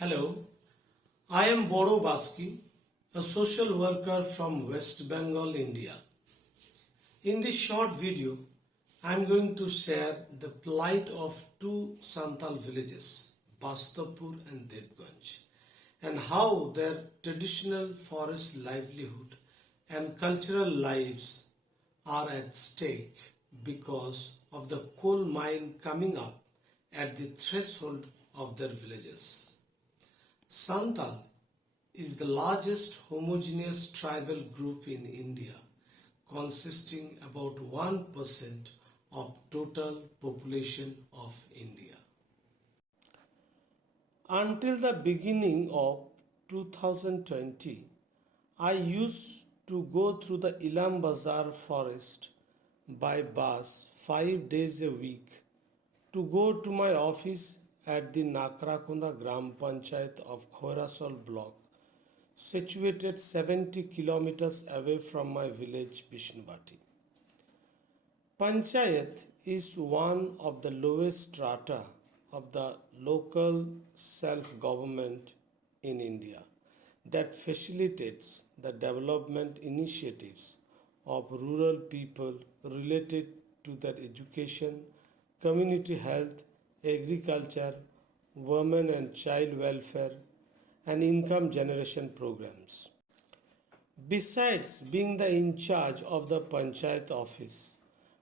Hello, I am Boro Baski, a social worker from West Bengal, India. In this short video, I am going to share the plight of two Santal villages, Bastapur and Devganj, and how their traditional forest livelihood and cultural lives are at stake because of the coal mine coming up at the threshold of their villages. Santal is the largest homogeneous tribal group in India, consisting about 1% of total population of India. Until the beginning of 2020, I used to go through the Ilam Bazar forest by bus 5 days a week to go to my office at the Nakrakunda Gram Panchayat of Khorasal block, situated 70 kilometers away from my village Bishnubati. Panchayat is one of the lowest strata of the local self-government in India that facilitates the development initiatives of rural people related to their education, community health, agriculture, women and child welfare, and income generation programs. Besides being the in charge of the Panchayat office,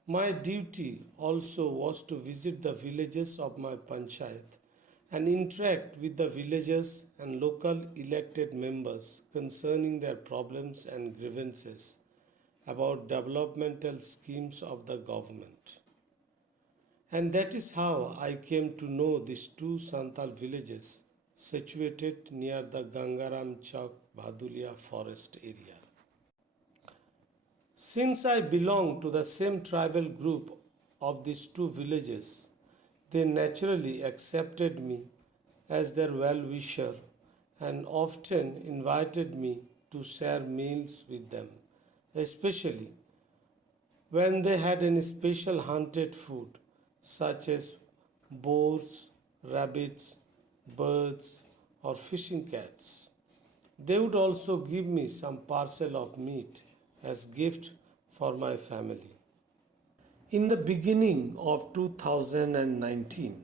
my duty also was to visit the villages of my Panchayat and interact with the villagers and local elected members concerning their problems and grievances about developmental schemes of the government. And that is how I came to know these two Santal villages situated near the Gangaram Chowk Bhadulia forest area. Since I belong to the same tribal group of these two villages, they naturally accepted me as their well-wisher and often invited me to share meals with them, especially when they had any special hunted food such as boars, rabbits, birds, or fishing cats. They would also give me some parcel of meat as gift for my family. In the beginning of 2019,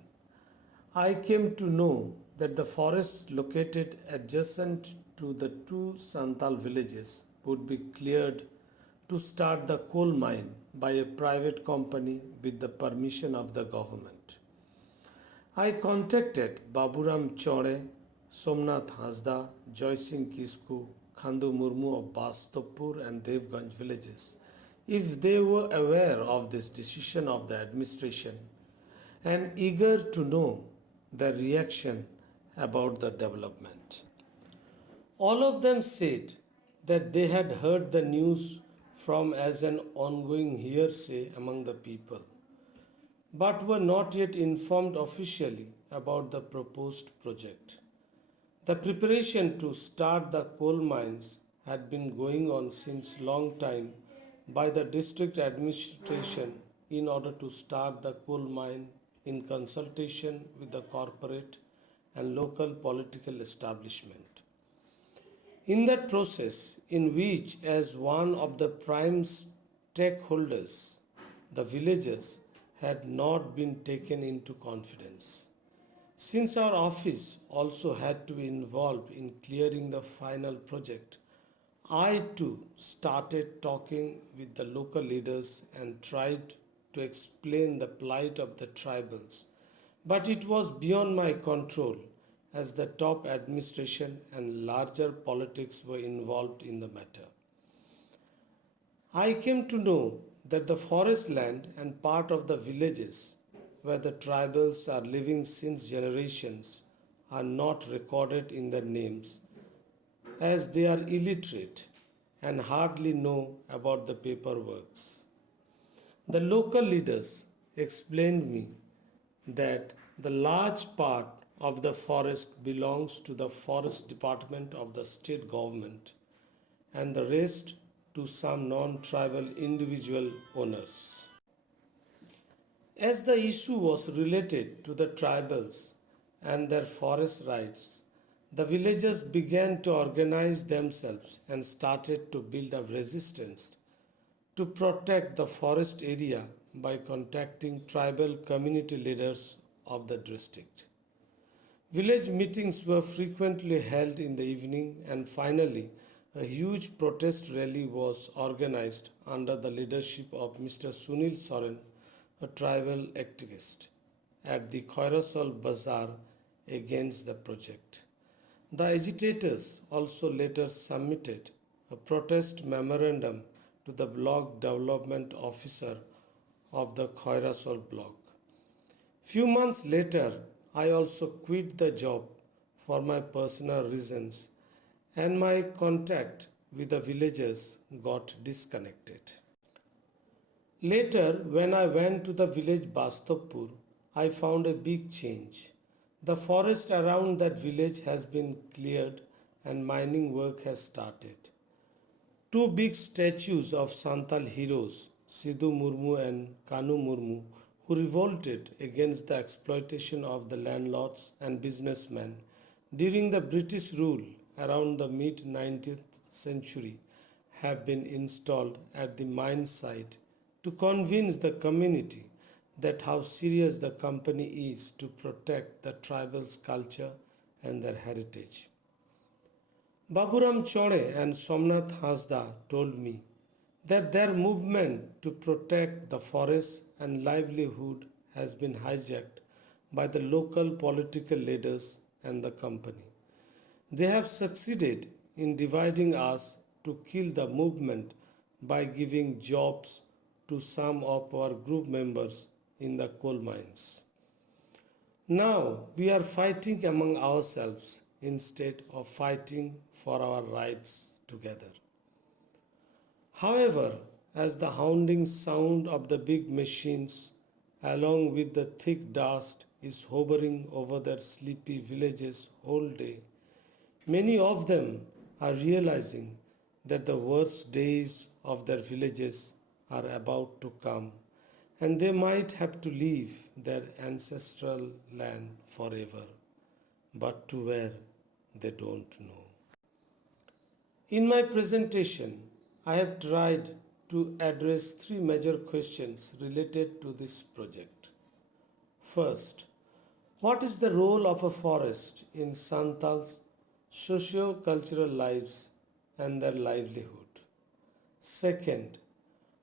I came to know that the forest located adjacent to the two Santal villages would be cleared to start the coal mine by a private company with the permission of the government. I contacted Baburam Chore, Somnath Hasda, Joy Singh Kisku, Khandu Murmu of Bastapur and Devganj villages if they were aware of this decision of the administration and eager to know their reaction about the development. All of them said that they had heard the news from as an ongoing hearsay among the people, but were not yet informed officially about the proposed project. The preparation to start the coal mines had been going on since long time by the district administration in order to start the coal mine in consultation with the corporate and local political establishment. In that process, in which, as one of the prime stakeholders, the villagers had not been taken into confidence. Since our office also had to be involved in clearing the final project, I too started talking with the local leaders and tried to explain the plight of the tribals, but it was beyond my control as the top administration and larger politics were involved in the matter. I came to know that the forest land and part of the villages where the tribals are living since generations are not recorded in their names as they are illiterate and hardly know about the paperworks. The local leaders explained me that the large part of the forest belongs to the forest department of the state government and the rest to some non-tribal individual owners. As the issue was related to the tribals and their forest rights, The villagers began to organize themselves and started to build a resistance to protect the forest area by contacting tribal community leaders of the district. Village meetings were frequently held in the evening, and finally, a huge protest rally was organized under the leadership of Mr. Sunil Soren, a tribal activist, at the Khoirasol Bazaar against the project. The agitators also later submitted a protest memorandum to the block development officer of the Khoirasol block. Few months later, I also quit the job for my personal reasons, and my contact with the villagers got disconnected. Later, when I went to the village Bastapur, I found a big change. The forest around that village has been cleared and mining work has started. Two big statues of Santal heroes, Sidhu Murmu and Kanu Murmu, who revolted against the exploitation of the landlords and businessmen during the British rule around the mid 19th century, have been installed at the mine site to convince the community that how serious the company is to protect the tribal's culture and their heritage. Baburam Chode and Somnath Hasda told me that their movement to protect the forest and livelihood has been hijacked by the local political leaders and the company. They have succeeded in dividing us to kill the movement by giving jobs to some of our group members in the coal mines. Now we are fighting among ourselves instead of fighting for our rights together. However, as the hounding sound of the big machines, along with the thick dust, is hovering over their sleepy villages all day, many of them are realizing that the worst days of their villages are about to come, and they might have to leave their ancestral land forever, but to where they don't know. In my presentation, I have tried to address three major questions related to this project. First, what is the role of a forest in Santal's socio-cultural lives and their livelihood? Second,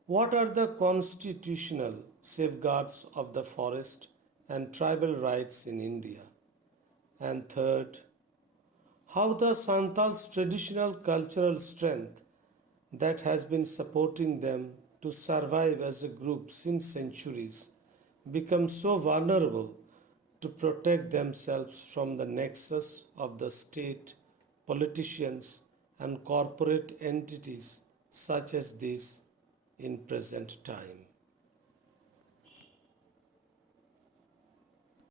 what are the constitutional safeguards of the forest and tribal rights in India? And third, how the Santal's traditional cultural strength that has been supporting them to survive as a group since centuries become so vulnerable to protect themselves from the nexus of the state, politicians, and corporate entities such as this in present time.